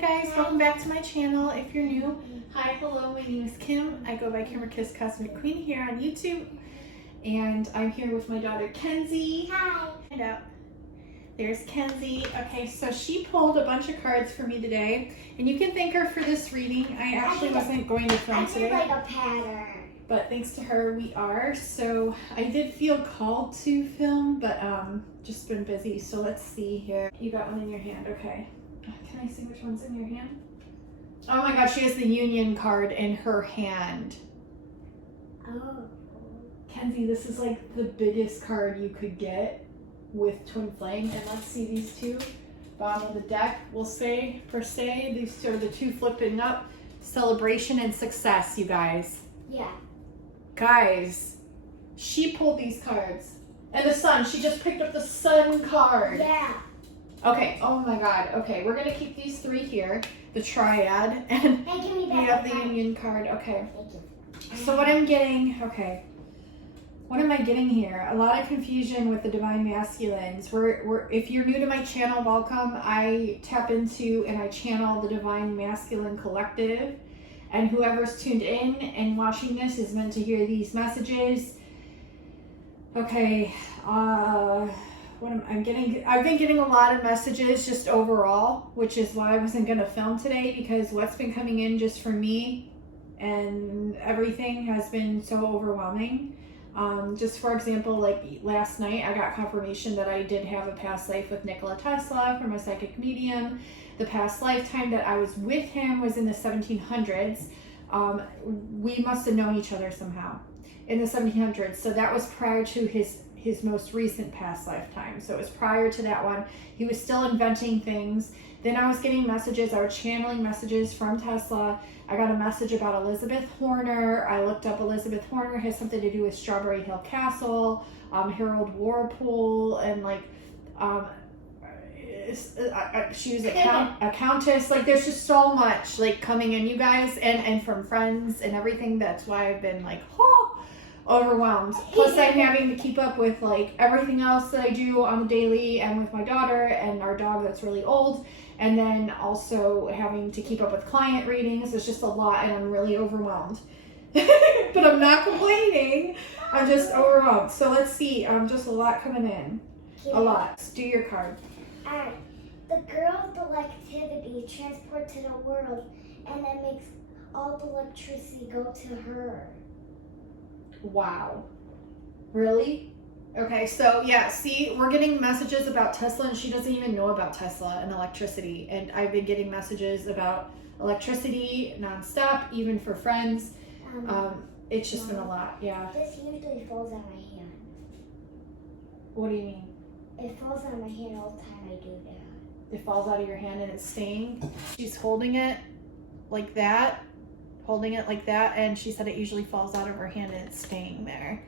Hi guys, welcome back to my channel. If you're new, hi, hello, my name is Kim. I go by Kimberkiss Cosmic Queen here on YouTube. And I'm here with my daughter Kenzie. Hi. Find out. There's Kenzie. Okay, so she pulled a bunch of cards for me today. And you can thank her for this reading. I actually wasn't going to film today. I did like a pattern. But thanks to her, we are. So I did feel called to film, but just been busy. So let's see here. You got one in your hand, okay. Can I see which one's in your hand? Oh my gosh, she has the Union card in her hand. Oh. Kenzie, this is like the biggest card you could get with Twin Flame. And let's see these two. Bottom of the deck, we'll say, per se. These two are the two flipping up. Celebration and success, you guys. Yeah. Guys, she pulled these cards. And the sun, she just picked up the sun card. Yeah. Okay, oh my god. Okay, we're gonna keep these three here. The triad, and Hey, give me we that have the card. Union card. Okay. Thank you. So what I'm getting, okay. What am I getting here? A lot of confusion with the Divine Masculines. If you're new to my channel, welcome. I tap into and I channel the Divine Masculine Collective. And whoever's tuned in and watching this is meant to hear these messages. Okay, I've been getting a lot of messages just overall, which is why I wasn't going to film today, because what's been coming in just for me and everything has been so overwhelming. Just for example, like last night, I got confirmation that I did have a past life with Nikola Tesla from a psychic medium. The past lifetime that I was with him was in the 1700s. We must have known each other somehow in the 1700s. So that was prior to his most recent past lifetime. So it was prior to that one. He was still inventing things. Then I was getting messages. I was channeling messages from Tesla. I got a message about Elizabeth Horner. I looked up Elizabeth Horner. It has something to do with Strawberry Hill Castle, Harold Walpole, and like she was a countess. Like there's just so much like coming in, you guys, and from friends and everything. That's why I've been like, overwhelmed. Plus I'm having to keep up with like everything else that I do on the daily, and with my daughter and our dog that's really old, and then also having to keep up with client readings. It's just a lot, and I'm really overwhelmed. But I'm not complaining. I'm just overwhelmed. So let's see. Just a lot coming in. A lot. Let's do your card. Alright. The girl of electricity transport to the world, and then makes all the electricity go to her. Wow. Really? Okay, so yeah, see, we're getting messages about Tesla, and she doesn't even know about Tesla and electricity. And I've been getting messages about electricity nonstop, even for friends. It's just been a lot, yeah. This usually falls out of my hand. What do you mean? It falls out of my hand all the time I do that. It falls out of your hand and it's staying. She's holding it like that. Holding it like that, and she said it usually falls out of her hand and it's staying there.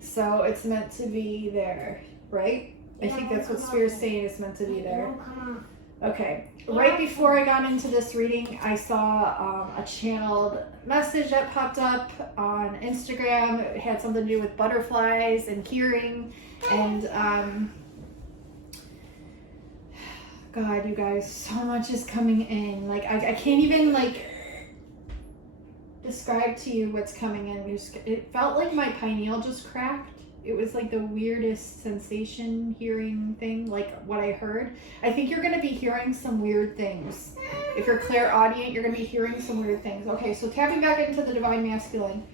So it's meant to be there, right? I think that's what Spirit's saying, it's meant to be there. Okay, right before I got into this reading, I saw a channeled message that popped up on Instagram. It had something to do with butterflies and hearing, and God, you guys, so much is coming in. Like I can't even like describe to you what's coming in. It felt like my pineal just cracked. It was like the weirdest sensation hearing thing, like what I heard. I think you're going to be hearing some weird things. If you're clairaudient, you're going to be hearing some weird things. Okay, so tapping back into the Divine Masculine.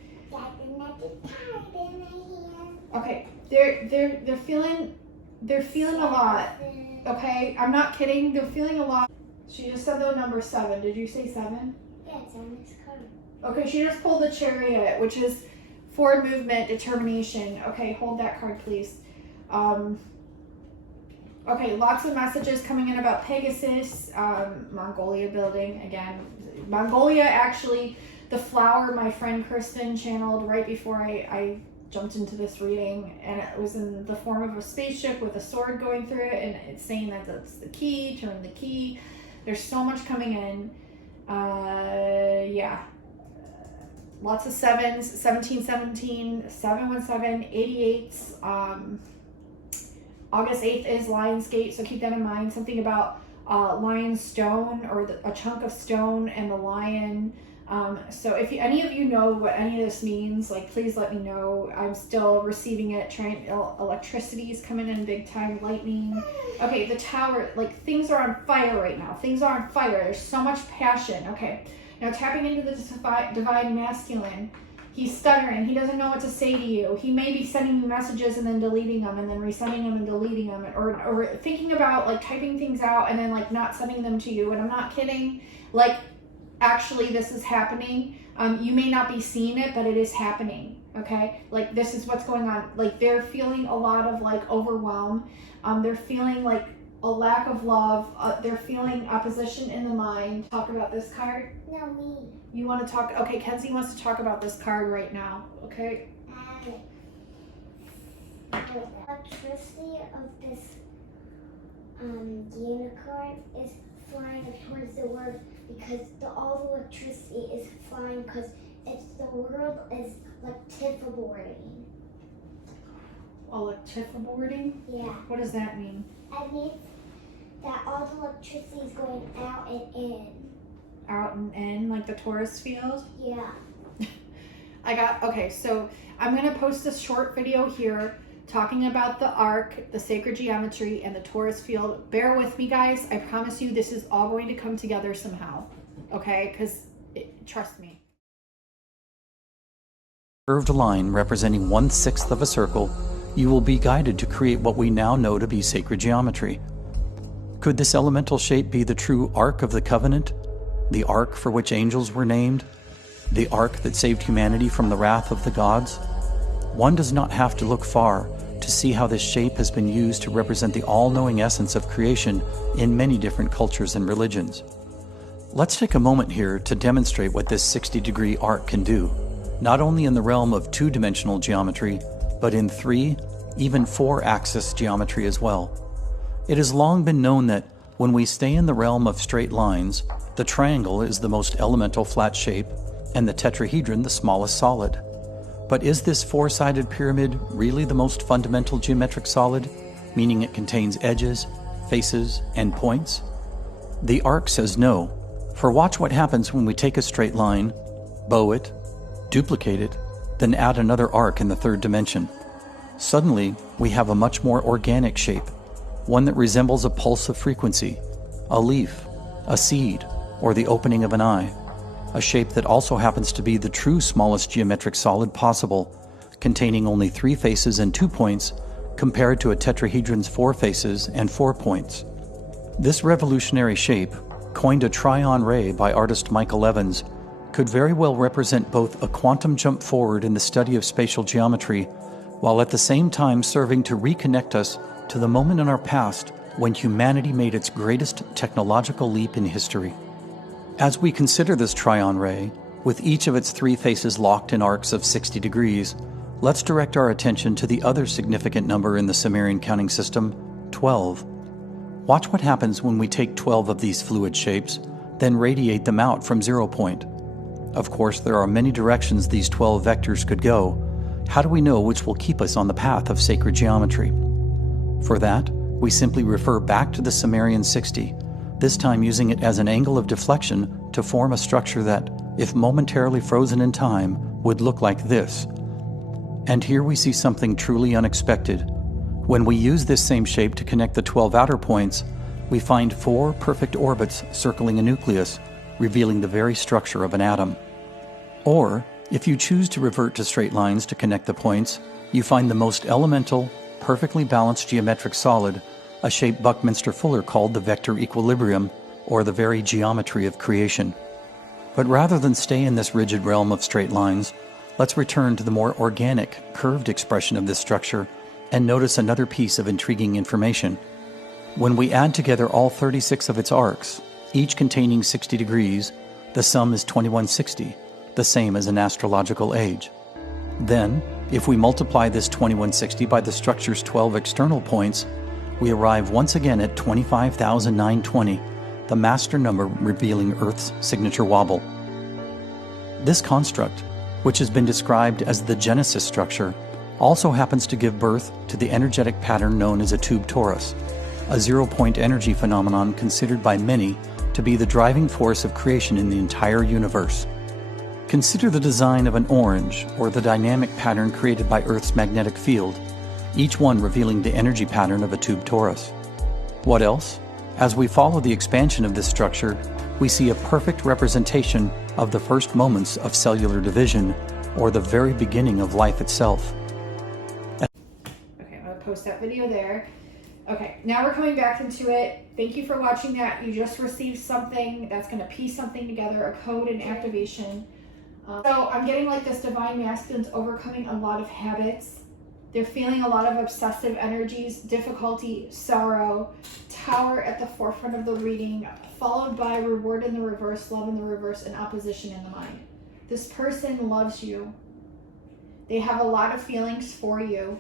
Okay, they're feeling a lot. Okay, I'm not kidding. They're feeling a lot. She just said the number 7. Did you say 7? Yeah, it's on this card. Okay, she just pulled the Chariot, which is forward movement, determination. Okay, hold that card, please. Okay, lots of messages coming in about Pegasus, Mongolia building. Again, Mongolia, actually, the flower my friend Kristen channeled right before I jumped into this reading, and it was in the form of a spaceship with a sword going through it, and it's saying that that's the key, turn the key. There's so much coming in. Yeah. Lots of 7s, 1717, 717, 88s. August 8th is Lionsgate, so keep that in mind. Something about lion stone, or a chunk of stone and the lion. So if any of you know what any of this means, like, please let me know. I'm still receiving it. Electricity is coming in big time, lightning. Okay, the tower, like, things are on fire right now. Things are on fire. There's so much passion. Okay, now tapping into the divine masculine. He's stuttering. He doesn't know what to say to you. He may be sending you messages and then deleting them and then resending them and deleting them, or thinking about, like, typing things out and then, like, not sending them to you. And I'm not kidding. Like, actually, this is happening. You may not be seeing it, but it is happening. Okay, like, this is what's going on. Like, they're feeling a lot of, like, overwhelm. They're feeling like a lack of love. They're feeling opposition in the mind. Talk about this card. No, me. You want to talk? Okay, Kenzie wants to talk about this card right now. Okay. The electricity of this unicorn is flying towards the world because all the electricity is flying because the world is lactifaboarding. Lactifaboarding? Yeah. What does that mean? It means that all the electricity is going out and in. Out and in, like the torus field? Yeah. Okay, so I'm going to post this short video here talking about the arc, the sacred geometry, and the torus field. Bear with me, guys. I promise you this is all going to come together somehow. Okay? Because, trust me. Curved line representing 1/6 of a circle, you will be guided to create what we now know to be sacred geometry. Could this elemental shape be the true Ark of the Covenant? The Ark for which angels were named? The Ark that saved humanity from the wrath of the gods? One does not have to look far to see how this shape has been used to represent the all-knowing essence of creation in many different cultures and religions. Let's take a moment here to demonstrate what this 60-degree arc can do, not only in the realm of two-dimensional geometry, but in 3, even 4-axis geometry as well. It has long been known that when we stay in the realm of straight lines, the triangle is the most elemental flat shape, and the tetrahedron the smallest solid. But is this 4-sided pyramid really the most fundamental geometric solid, meaning it contains edges, faces, and points? The arc says no, for watch what happens when we take a straight line, bow it, duplicate it, then add another arc in the 3rd dimension. Suddenly, we have a much more organic shape, one that resembles a pulse of frequency, a leaf, a seed, or the opening of an eye, a shape that also happens to be the true smallest geometric solid possible, containing only 3 faces and 2 points, compared to a tetrahedron's 4 faces and 4 points. This revolutionary shape, coined a Tryon ray by artist Michael Evans, could very well represent both a quantum jump forward in the study of spatial geometry, while at the same time serving to reconnect us to the moment in our past when humanity made its greatest technological leap in history. As we consider this Tryon ray, with each of its 3 faces locked in arcs of 60 degrees, let's direct our attention to the other significant number in the Sumerian counting system, 12. Watch what happens when we take 12 of these fluid shapes, then radiate them out from 0 point. Of course, there are many directions these 12 vectors could go. How do we know which will keep us on the path of sacred geometry? For that, we simply refer back to the Sumerian 60, this time using it as an angle of deflection to form a structure that, if momentarily frozen in time, would look like this. And here we see something truly unexpected. When we use this same shape to connect the 12 outer points, we find 4 perfect orbits circling a nucleus, revealing the very structure of an atom. Or, if you choose to revert to straight lines to connect the points, you find the most elemental, perfectly balanced geometric solid, a shape Buckminster Fuller called the vector equilibrium, or the very geometry of creation. But rather than stay in this rigid realm of straight lines, let's return to the more organic, curved expression of this structure and notice another piece of intriguing information. When we add together all 36 of its arcs, each containing 60 degrees, the sum is 2160, the same as an astrological age. Then, if we multiply this 2160 by the structure's 12 external points, we arrive once again at 25,920, the master number revealing Earth's signature wobble. This construct, which has been described as the Genesis structure, also happens to give birth to the energetic pattern known as a tube torus. a zero-point energy phenomenon considered by many to be the driving force of creation in the entire universe. Consider the design of an orange or the dynamic pattern created by Earth's magnetic field, each one revealing the energy pattern of a tube torus. What else? As we follow the expansion of this structure, we see a perfect representation of the first moments of cellular division, or the very beginning of life itself. Okay, I'm going to post that video there. Okay, now we're coming back into it. Thank you for watching that. You just received something that's going to piece something together, a code and activation. So I'm getting like this divine masculine's overcoming a lot of habits. They're feeling a lot of obsessive energies, difficulty, sorrow, tower at the forefront of the reading, followed by reward in the reverse, love in the reverse, and opposition in the mind. This person loves you. They have a lot of feelings for you.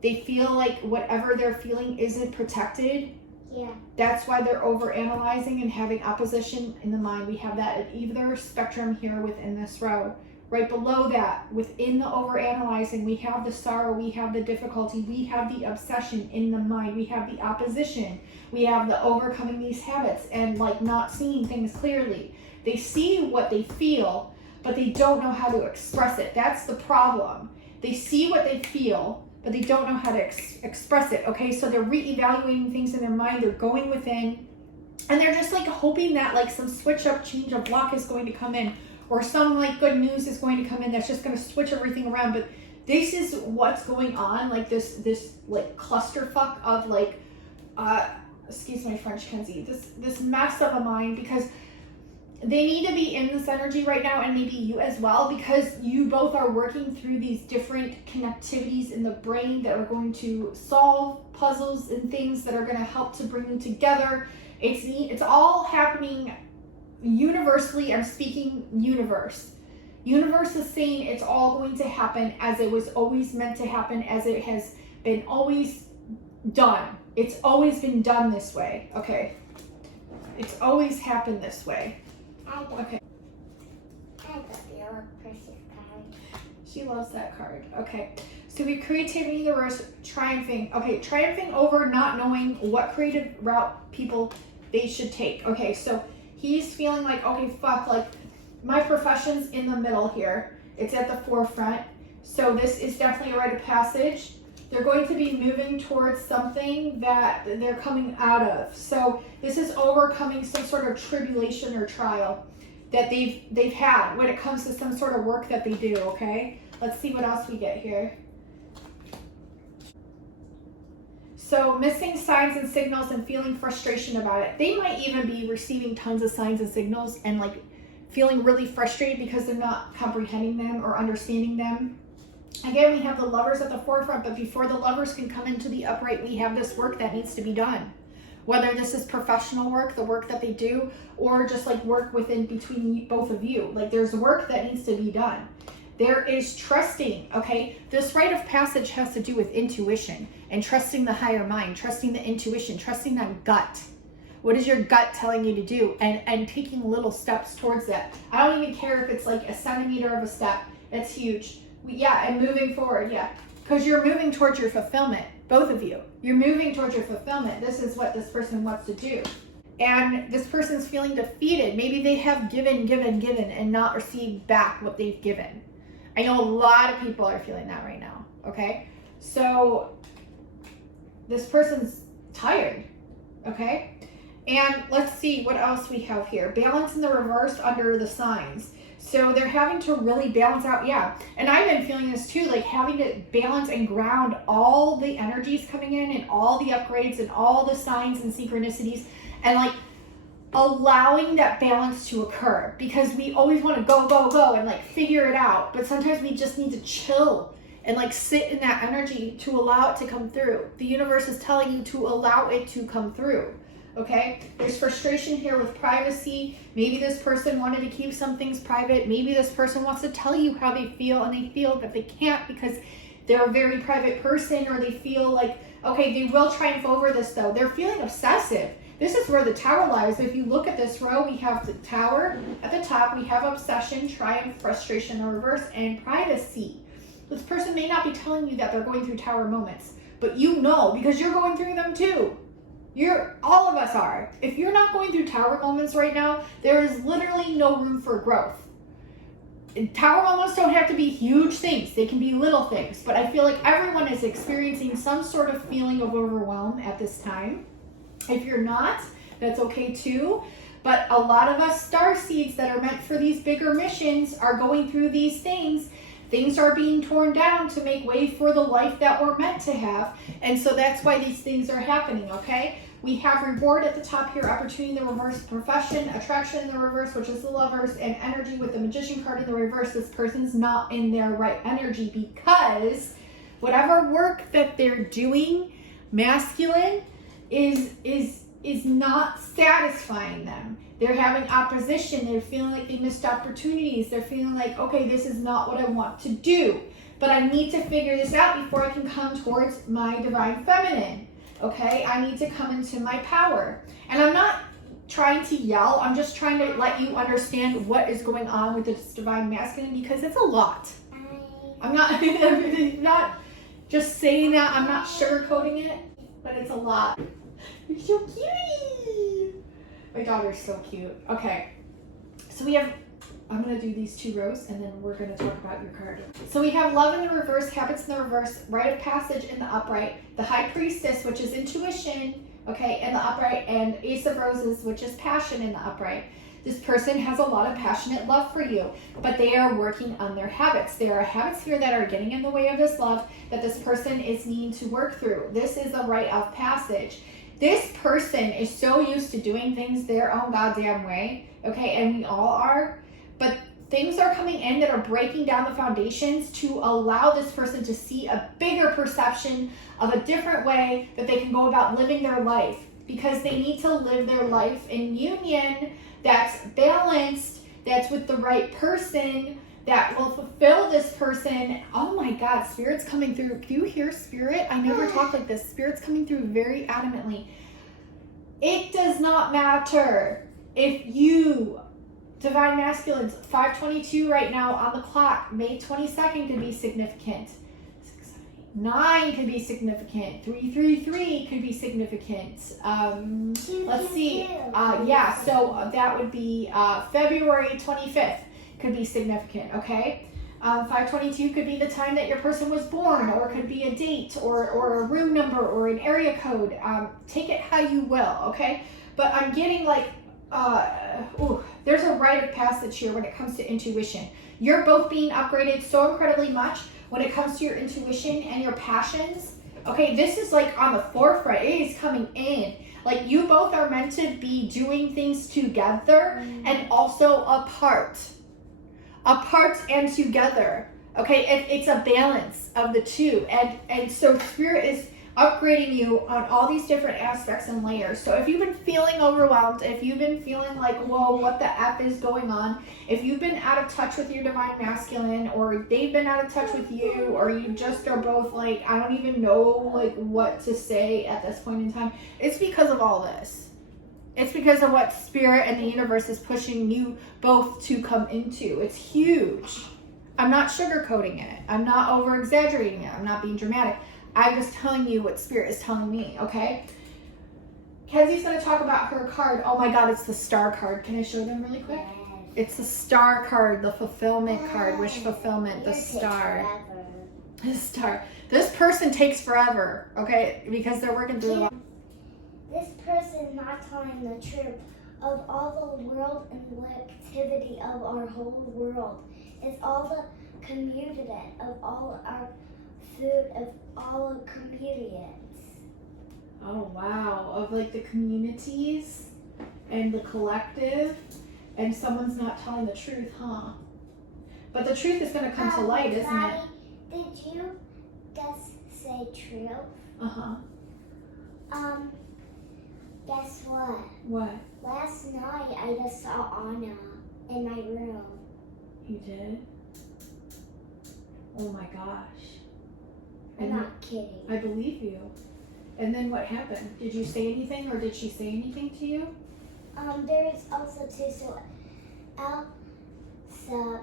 They feel like whatever they're feeling isn't protected. Yeah. That's why they're overanalyzing and having opposition in the mind. We have that at either spectrum here within this row. Right below that, within the overanalyzing, we have the sorrow, we have the difficulty, we have the obsession in the mind, we have the opposition, we have the overcoming these habits and like not seeing things clearly. They see what they feel, but they don't know how to express it. That's the problem. They see what they feel, but they don't know how to express it. Okay, so they're reevaluating things in their mind, they're going within, and they're just like hoping that like some switch up, change of block is going to come in, or some like good news is going to come in that's just going to switch everything around. But this is what's going on, like this like clusterfuck of like, excuse my French, Kenzie, this mess of a mind, because they need to be in this energy right now, and maybe you as well, because you both are working through these different connectivities in the brain that are going to solve puzzles and things that are going to help to bring you together. It's all happening universally. I'm speaking universe. Universe is saying it's all going to happen as it was always meant to happen, as it has been always done. It's always been done this way. Okay. It's always happened this way. Okay. I got the yellow precious card. She loves that card. Okay. So we creativity in the reverse, triumphing. Okay, triumphing over not knowing what creative route people they should take. Okay, so he's feeling like, okay, fuck, like my profession's in the middle here. It's at the forefront. So this is definitely a rite of passage. They're going to be moving towards something that they're coming out of. So this is overcoming some sort of tribulation or trial that they've had when it comes to some sort of work that they do, okay? Let's see what else we get here. So missing signs and signals and feeling frustration about it. They might even be receiving tons of signs and signals and like feeling really frustrated because they're not comprehending them or understanding them. Again, we have the lovers at the forefront, but before the lovers can come into the upright, we have this work that needs to be done. Whether this is professional work, the work that they do, or just like work within between both of you. Like there's work that needs to be done. There is trusting, okay? This rite of passage has to do with intuition and trusting the higher mind, trusting the intuition, trusting that gut. What is your gut telling you to do? And taking little steps towards that. I don't even care if it's like a centimeter of a step. That's huge. Yeah, and moving forward, yeah. Because you're moving towards your fulfillment, both of you. You're moving towards your fulfillment. This is what this person wants to do. And this person's feeling defeated. Maybe they have given, and not received back what they've given. I know a lot of people are feeling that right now, okay? So this person's tired, okay? And let's see what else we have here. Balance in the reverse under the signs. So they're having to really balance out, yeah. And I've been feeling this too, like having to balance and ground all the energies coming in and all the upgrades and all the signs and synchronicities, and like allowing that balance to occur, because we always want to go and like figure it out. But sometimes we just need to chill and like sit in that energy to allow it to come through. The universe is telling you to allow it to come through. Okay, there's frustration here with privacy. Maybe this person wanted to keep some things private. Maybe this person wants to tell you how they feel, and they feel that they can't because they're a very private person, or they feel like, okay, they will triumph over this though. They're feeling obsessive. This is where the tower lies. If you look at this row, we have the tower at the top. We have obsession, triumph, frustration in reverse, and privacy. This person may not be telling you that they're going through tower moments, but you know because you're going through them too. All of us are. If you're not going through tower moments right now, there is literally no room for growth. Tower moments don't have to be huge things. They can be little things. But I feel like everyone is experiencing some sort of feeling of overwhelm at this time. If you're not, that's okay too. But a lot of us star seeds that are meant for these bigger missions are going through these things. Things are being torn down to make way for the life that we're meant to have. And so that's why these things are happening, okay? We have reward at the top here, opportunity in the reverse, profession, attraction in the reverse, which is the lovers, and energy with the magician card in the reverse. This person's not in their right energy because whatever work that they're doing, masculine, is not satisfying them. They're having opposition. They're feeling like they missed opportunities. They're feeling like, okay, this is not what I want to do, but I need to figure this out before I can come towards my divine feminine. Okay, I need to come into my power. And I'm not trying to yell. I'm just trying to let you understand what is going on with this divine masculine because it's a lot. I'm not just saying that. I'm not sugarcoating it, but it's a lot. You're so cute. My daughter's so cute. Okay, so we have, I'm going to do these 2 rows and then we're going to talk about your card. So we have love in the reverse, habits in the reverse, rite of passage in the upright, the high priestess, which is intuition, okay, in the upright, and ace of roses, which is passion in the upright. This person has a lot of passionate love for you, but they are working on their habits. There are habits here that are getting in the way of this love that this person is needing to work through. This is a rite of passage. This person is so used to doing things their own goddamn way, okay, and we all are, but things are coming in that are breaking down the foundations to allow this person to see a bigger perception of a different way that they can go about living their life, because they need to live their life in union that's balanced, that's with the right person, that will fulfill this person. Oh my God, Spirit's coming through. Do you hear Spirit? I never talk like this. Spirit's coming through very adamantly. It does not matter if you, divine masculines, 5:22 right now on the clock, May 22nd could be significant. 9 could be significant. 333 could be significant. Let's see. Yeah, so that would be February 25th. Could be significant, okay? 522 could be the time that your person was born, or it could be a date, or a room number, or an area code. Take it how you will, okay? But I'm getting like, there's a rite of passage here when it comes to intuition. You're both being upgraded so incredibly much when it comes to your intuition and your passions. Okay, this is like on the forefront. It is coming in. Like, you both are meant to be doing things together and also apart and together. Okay, it's a balance of the two, and so Spirit is upgrading you on all these different aspects and layers. So if you've been feeling overwhelmed, if you've been feeling like, whoa, what the F is going on, if you've been out of touch with your divine masculine, or they've been out of touch with you, or you just are both like, I don't even know like what to say at this point in time, it's because of all this. It's because of what Spirit and the universe is pushing you both to come into. It's huge. I'm not sugarcoating it. I'm not over exaggerating it. I'm not being dramatic. I'm just telling you what Spirit is telling me, okay? Kenzie's going to talk about her card. Oh my God, it's the star card. Can I show them really quick? It's the star card, the fulfillment card, wish fulfillment, the star. The star. This person takes forever, okay? Because they're working through the... This person is not telling the truth of all the world and the activity of our whole world. It's all the community of all our food, of all the communities. Oh wow, of like the communities and the collective, and someone's not telling the truth, huh? But the truth is going to come to light, isn't Daddy, it? did you just say truth? Uh-huh. Guess what? What? Last night I just saw Anna in my room. You did? Oh my gosh. I'm not kidding. I believe you. And then what happened? Did you say anything, or did she say anything to you? There is also too, so Elsa,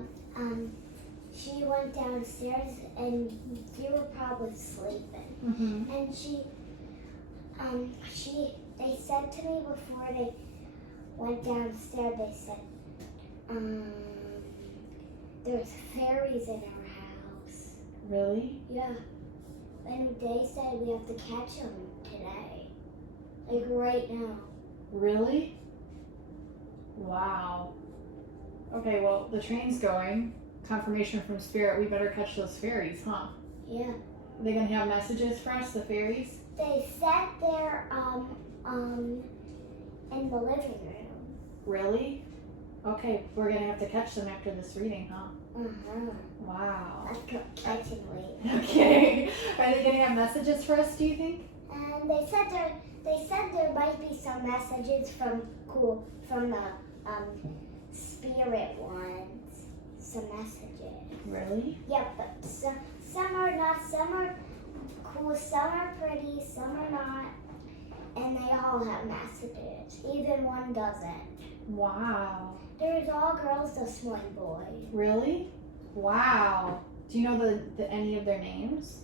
she went downstairs and you were probably sleeping. Mm-hmm. And she They said to me before they went downstairs, they said, there's fairies in our house. Really? Yeah. And they said we have to catch them today. Like right now. Really? Wow. Okay, well, the train's going. Confirmation from Spirit, we better catch those fairies, huh? Yeah. Are they gonna have messages for us, the fairies? They said they're in the living room. Really? Okay, we're gonna have to catch them after this reading, huh? Wow. Let's go catching later. Okay. Are they gonna have messages for us, do you think? And they said there might be some messages from the spirit ones. Some messages. Really? Yep, but some are not. Some are cool. Some are pretty. Some are not. And they all have messages. Even one doesn't. Wow. There's all girls, just one boy. Really? Wow. Do you know any of their names?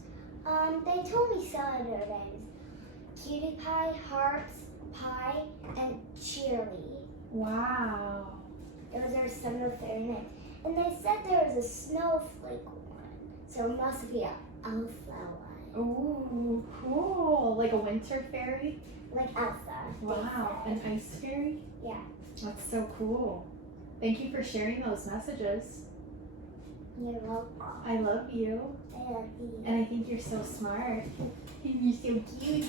They told me some of their names. Cutie Pie, Hearts, Pie, and Cheerly. Wow. Those are some of their names. And they said there was a snowflake one. So it must be a Elsa one. Ooh, cool. Like a winter fairy? Like Elsa. Wow. An ice fairy? Yeah. That's so cool. Thank you for sharing those messages. You're welcome. I love you. I love you. And I think you're so smart. And you're so cute.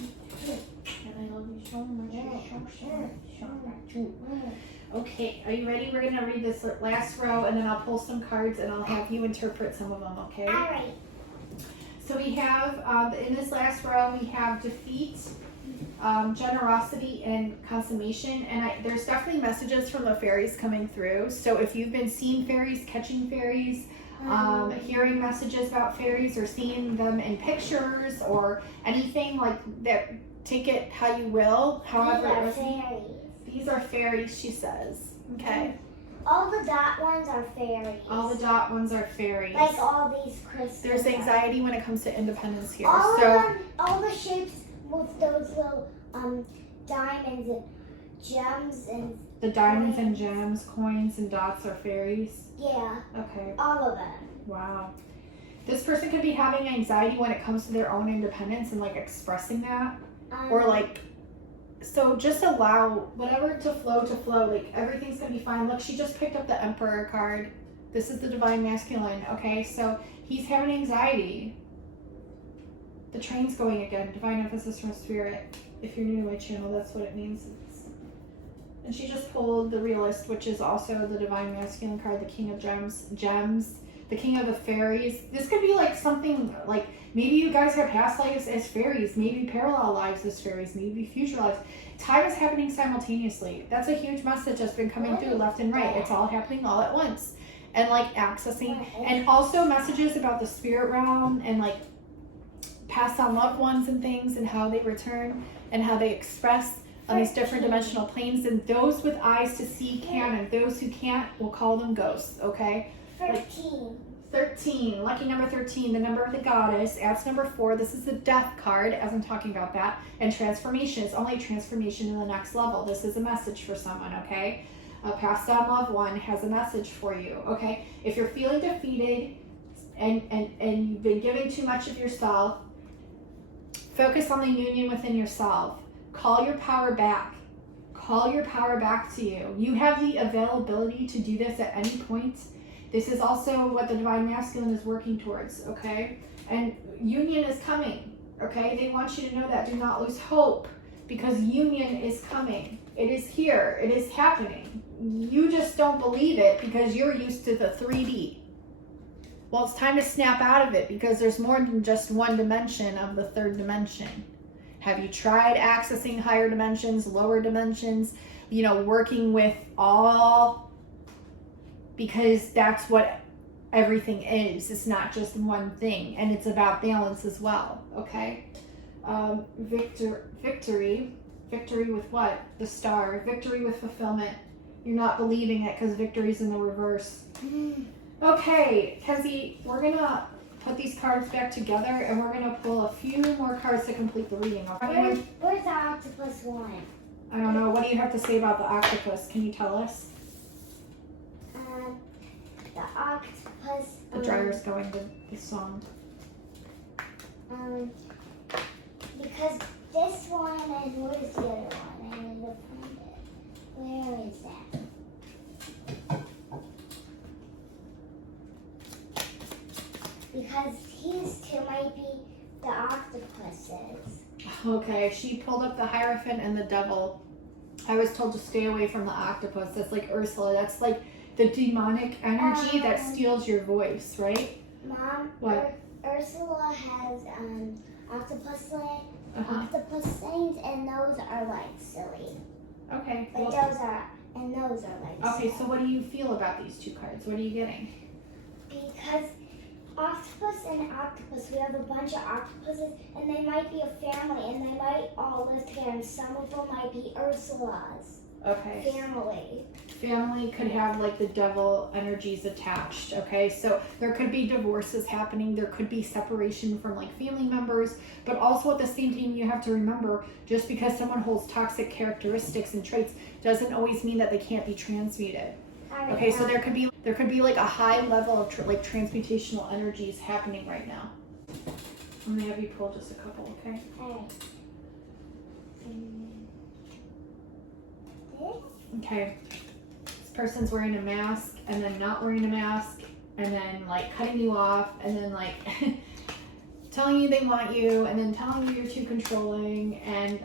And I love you so much. You're so much. Okay, are you ready? We're going to read this last row and then I'll pull some cards and I'll have you interpret some of them, okay? All right. So we have, in this last row, we have defeat, generosity, and consummation. And there's definitely messages from the fairies coming through. So if you've been seeing fairies, catching fairies, hearing messages about fairies or seeing them in pictures or anything like that, take it how you will. However, These are fairies. these are fairies, she says. Okay. All the dot ones are fairies. All the dot ones are fairies. Like all these crystals. There's anxiety when it comes to independence here. All so of them, all the shapes with those little diamonds and gems and the diamonds and gems, coins and dots are fairies. yeah. Okay. All of them. Wow. This person could be having anxiety when it comes to their own independence and like expressing that. Or like, so just allow whatever to flow, like everything's gonna be fine. Look, she just picked up the Emperor card. This is the Divine Masculine, okay? So he's having anxiety. The train's going again. Divine emphasis from Spirit. If you're new to my channel, that's what it means. And she just pulled the Realist, which is also the Divine Masculine card, the King of Gems, the King of the Fairies. This could be like something like, maybe you guys have past lives as fairies, maybe parallel lives as fairies, maybe future lives. Time is happening simultaneously. That's a huge message that's been coming through left and right. It's all happening all at once. And like accessing, and also messages about the spirit realm and like passed on loved ones and things and how they return and how they express on these different dimensional planes. And those with eyes to see can, and those who can't, we'll call them ghosts, okay? 13, lucky number 13, the number of the goddess, adds number 4. This is the death card, as I'm talking about that. And transformation is only transformation in the next level. This is a message for someone, okay? A passed on loved one has a message for you, okay? If you're feeling defeated and you've been giving too much of yourself, focus on the union within yourself. Call your power back. Call your power back to you. You have the availability to do this at any point. This is also what the Divine Masculine is working towards, okay? And union is coming, okay? They want you to know that. Do not lose hope, because union is coming. It is here. It is happening. You just don't believe it because you're used to the 3D. Well, it's time to snap out of it because there's more than just one dimension of the third dimension. Have you tried accessing higher dimensions, lower dimensions, working with all? Because that's what everything is. It's not just one thing, and it's about balance as well, okay? Victory with what? The star. Victory with fulfillment. You're not believing it because victory's in the reverse. Okay, Kezzy, we're gonna put these cards back together and we're gonna pull a few more cards to complete the reading, okay? Where's the octopus one? I don't know. What do you have to say about the octopus? Can you tell us? The octopus. The dryer's going to the song. Because this one and where's the other one? I need to find it. Where is that? Because these two might be the octopuses. Okay, she pulled up the Hierophant and the Devil. I was told to stay away from the octopus. That's like Ursula. That's like the demonic energy that steals your voice, right? Mom, What? Ursula has octopus Uh-huh. things, and those are like silly. Okay. But Well, those are like okay, silly. so what do you feel about these two cards? What are you getting? Because octopus and octopus, we have a bunch of octopuses, and they might be a family, and they might all live together, and some of them might be Ursula's Okay. family. Family could have like the devil energies attached, okay? So there could be divorces happening, there could be separation from like family members, but also at the same time you have to remember, just because someone holds toxic characteristics and traits doesn't always mean that they can't be transmuted. Okay, so there could be like a high level of like transmutational energies happening right now. I'm gonna have you pull just a couple, okay? Okay. This person's wearing a mask and then not wearing a mask and then like cutting you off and then like telling you they want you and then telling you you're too controlling and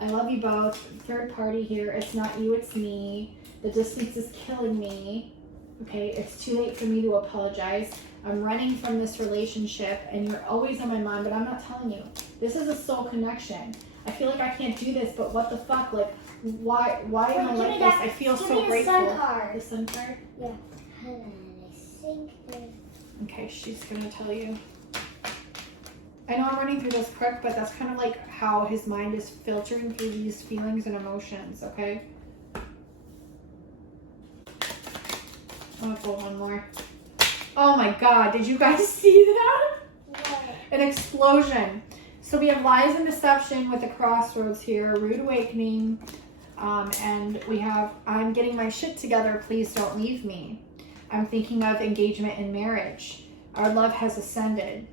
I love you both. Third party here. It's not you, it's me. The distance is killing me. Okay, it's too late for me to apologize. I'm running from this relationship and you're always on my mind, but I'm not telling you. This is a soul connection. I feel like I can't do this, but what the fuck? Like, why am I like this? I feel so grateful. Sun card. The sun card? Yeah. Hold on, I think there's... Okay, she's gonna tell you. I know I'm running through this quick, but that's kind of like how his mind is filtering through these feelings and emotions, okay? I'm gonna pull one more. Oh my god, did you guys see that? What? An explosion. So we have lies and deception with the crossroads here, rude awakening, and we have I'm getting my shit together, please don't leave me. I'm thinking of engagement and marriage. Our love has ascended.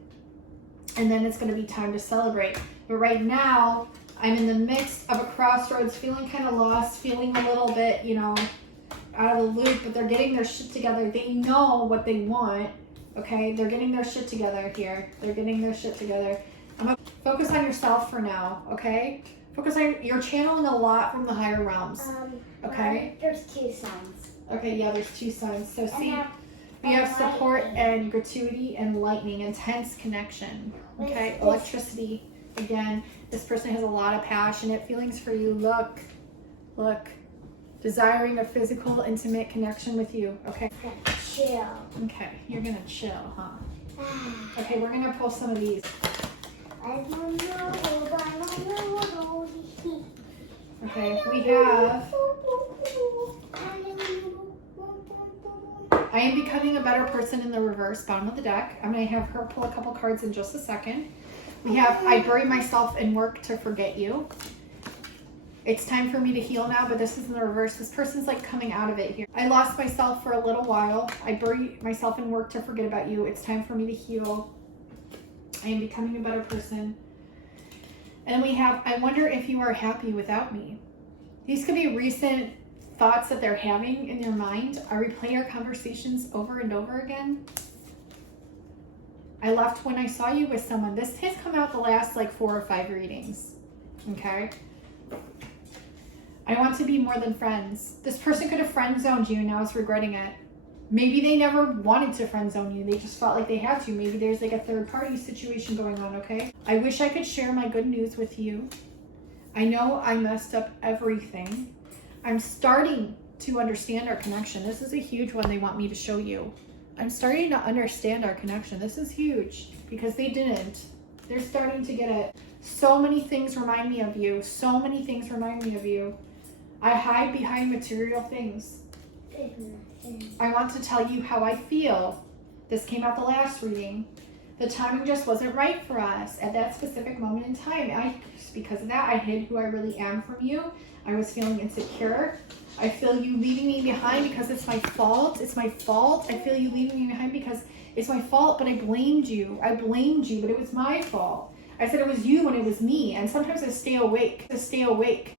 And then it's going to be time to celebrate. But right now, I'm in the midst of a crossroads, feeling kind of lost, feeling a little bit, you know, out of the loop, but they're getting their shit together. They know what they want, okay? They're getting their shit together here. They're getting their shit together. I'm going to focus on yourself for now, okay? Focus on, you're channeling a lot from the higher realms, okay? There's two signs. Okay, yeah, there's two signs. So see, we and have support lightning. and gratuity and lightning, intense connection, okay? This- Electricity, again, this person has a lot of passionate feelings for you. Look, desiring a physical, intimate connection with you, okay? Chill. Okay, you're gonna chill, huh? Okay, we're gonna pull some of these. Okay, we have I am becoming a better person in the reverse, bottom of the deck. I'm going to have her pull a couple cards in just a second. We have I bury myself in work to forget you. It's time for me to heal now, but this is in the reverse. This person's like coming out of it here. I lost myself for a little while. I bury myself in work to forget about you. It's time for me to heal. I am becoming a better person. And we have, I wonder if you are happy without me. These could be recent thoughts that they're having in their mind. I replay our conversations over and over again. I left when I saw you with someone. This has come out the last like 4 or 5 readings. Okay. I want to be more than friends. This person could have friend zoned you and now is regretting it. Maybe they never wanted to friend zone you. They just felt like they had to. Maybe there's like a third party situation going on, okay? I wish I could share my good news with you. I know I messed up everything. I'm starting to understand our connection. This is a huge one they want me to show you. I'm starting to understand our connection. This is huge because they didn't. They're starting to get it. So many things remind me of you. So many things remind me of you. I hide behind material things. I want to tell you how I feel. This came out the last reading. The timing just wasn't right for us at that specific moment in time. Because of that, I hid who I really am from you. I was feeling insecure. I feel you leaving me behind because it's my fault. It's my fault. I feel you leaving me behind because it's my fault, but I blamed you. I blamed you, but it was my fault. I said it was you when it was me. And sometimes I stay awake